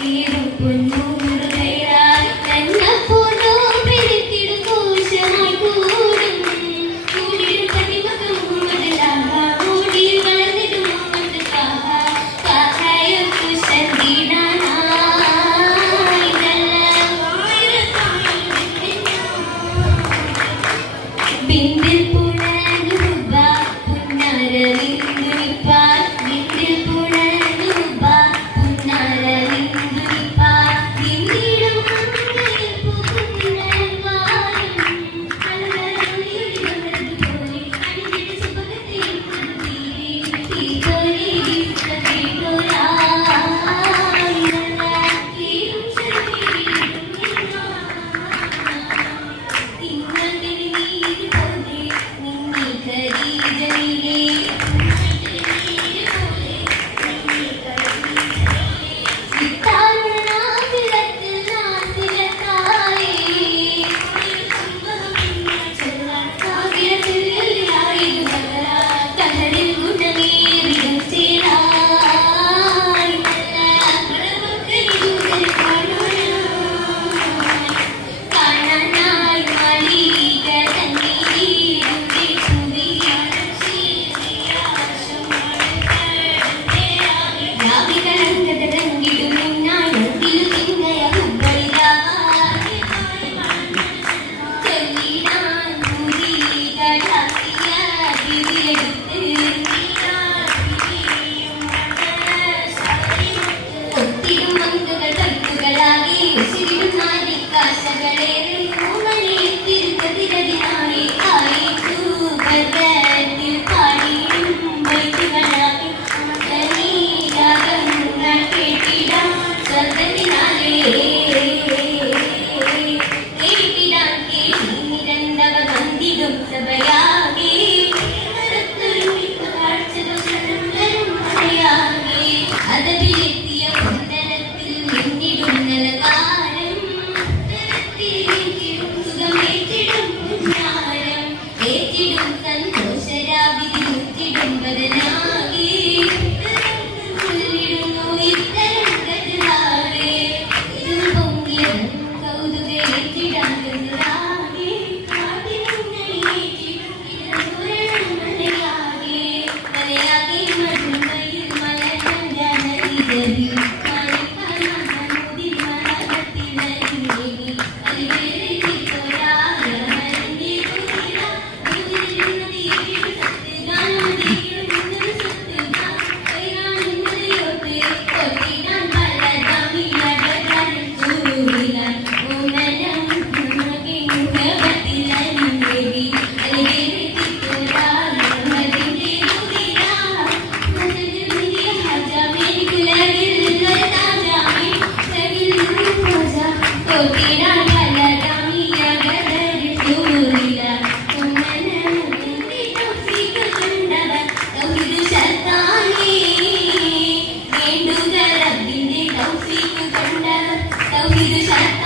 ഈ പൊന്നു 你的山。